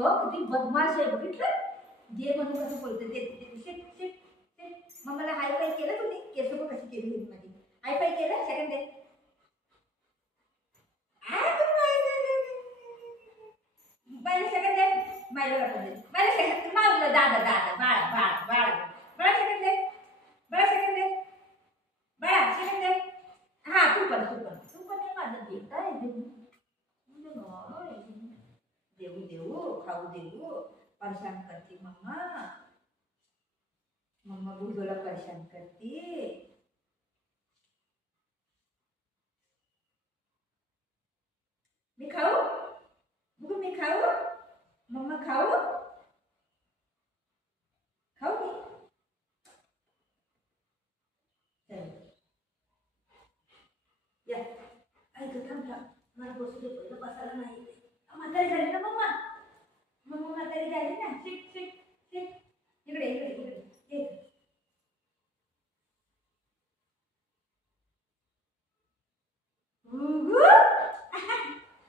हो किती बदमाश आहे बघितलं. जे म्हणून कसं बोलते ते शिट शिट शिट. मग मला हाय फाय केलं तुम्ही. केस पण कशी केली होती माझी. हाय फाय केलं. Second day bye second day bye bye second मागलं दादा दादा बाळा बाळा बाळा बाळा सेकंड डे बाळा सेकंड डे बाळा सेकंड डे. हा तू पण हे माझं देत आहे देऊ देऊ खाऊ देऊ. परेशान करती मम्मा. मम्मा बुलगुला परेशान करती. मी खाऊ बुगू मी खाऊ. मम्मा खाऊ खाऊ मी. या ऐक थांब मला बसू दे. पहिलं बसायला नाही. म्हातारी झाली ना मम्मा. मम्मा म्हातारी झाली ना. Shit shit shit. इकडे इकडे इकडे ये.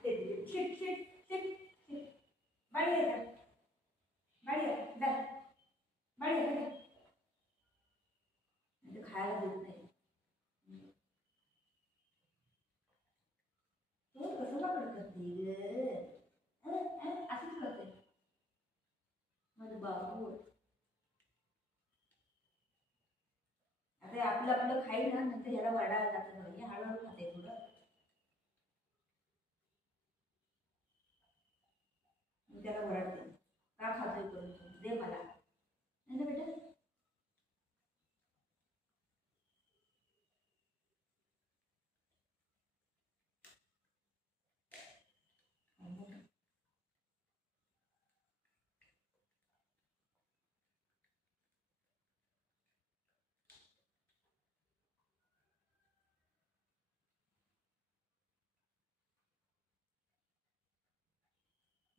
Shit shit shit shit. बाळी येतात बाळी येतात बाळी येतात. खायला देत नाही. तो कसं वागड करते असंच करते माझं बाबू. आता आपलं आपलं खाईल ना नंतर ह्याला वरडायला जातं. हे हळूहळू खाते थोडं. त्याला वरडते का खातोय करून दे मला. नाही ना बेटा.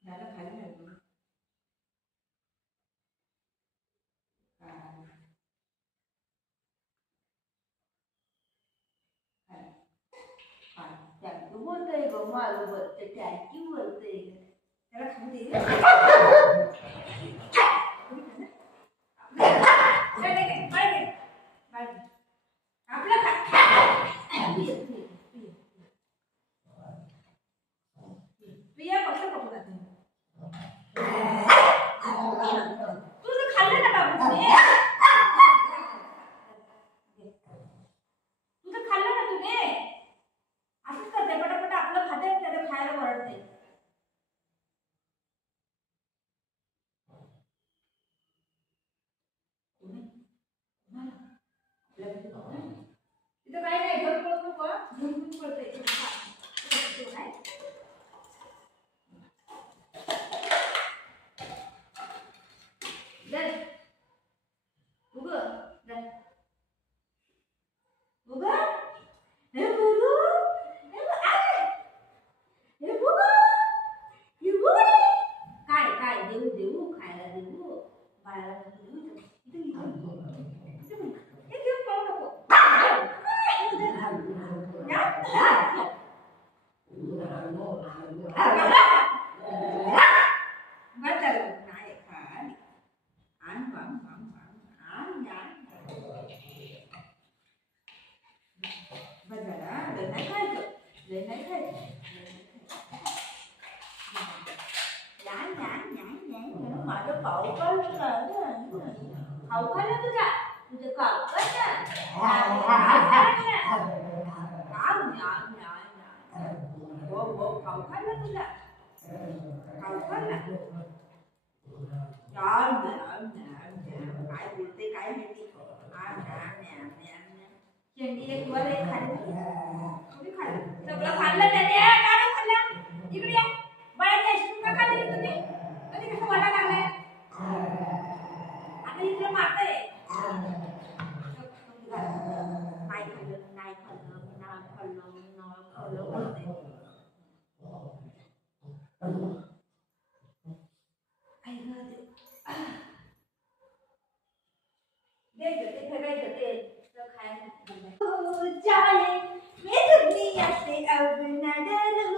दादा खाली नाही थँक्यू बोलतोय ग. मारू बोलते थँक्यू बोलतोय. त्याला खाऊ दे. आपलं प्रिया कसं बघू जाते. तुझं खाल्लं ना बाबू. तुझं खाल्लं ना तुने. असंच करते पटापट आपलं खाते त्याला खायला वरडते. तिथं काही नाही. घर पळत नको. घेऊन घेऊन पळते. काय देऊ देऊ खायला देऊ बाळाला देऊ. माझं खाऊ खाऊ खाल्लं तुझा. तुझं खाऊ हो खाऊ खाल्लं तुझा. खाऊ खाल्ला. काय बोलते काय माहिती. शेंडी एक वर एक खाल्ली. सगळं खाल्लं त्याने. काय खाल्लं. इकडे या. बाळाची आईस्क्रीम का खाल्ली तुम्ही. कधी कसं वाटा लागलाय. आता इकडे मारताय. नाही खाल्लं नाही खाल्लं नाही खाल्लं नाही खाल्लं बोलते. खायला जाए मैं दुनिया से अब न डरूं.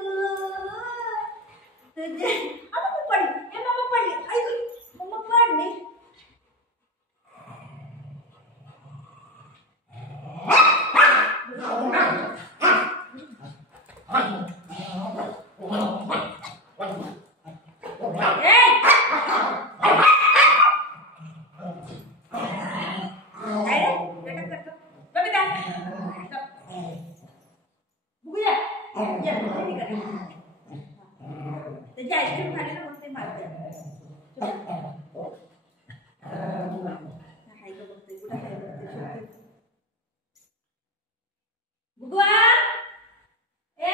त्याची आईस्क्रीम खाली ना मग ते मारते बुगवा ए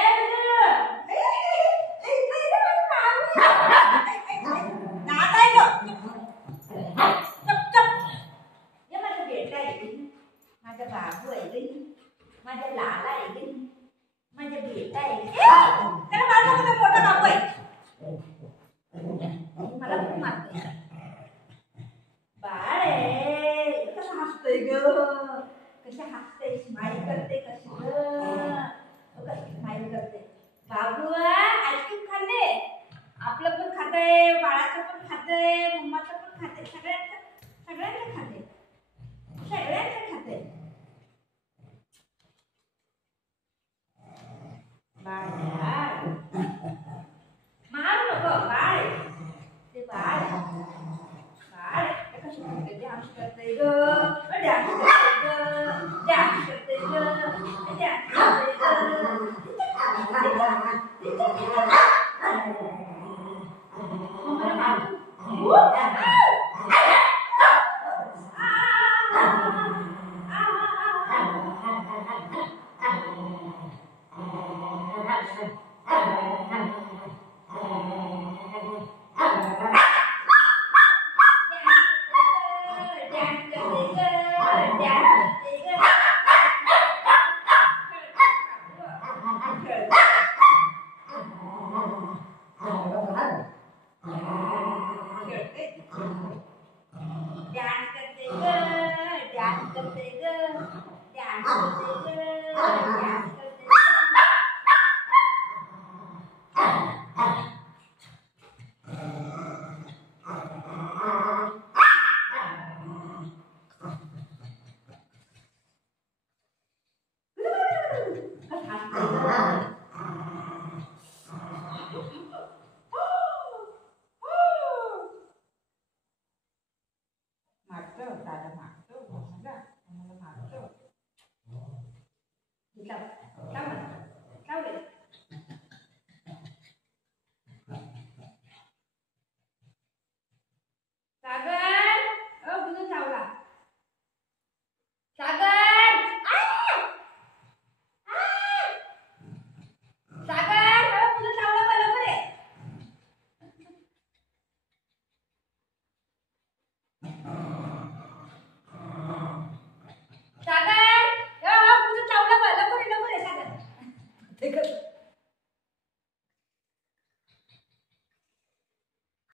माझ्या बाबू आहे गई माझ्या लाला आहे गई माझ्या बेटा आहे त्याला माझा मोठा बाबू आहे मला खूप मारतोय बाळ आहे कसं हसतोय ग कशी हसते स्माईल करते कशी स्माईल करते बाबू आईस्क्रीम खाल्ले आपलं पण खातंय बाळाचं पण खातंय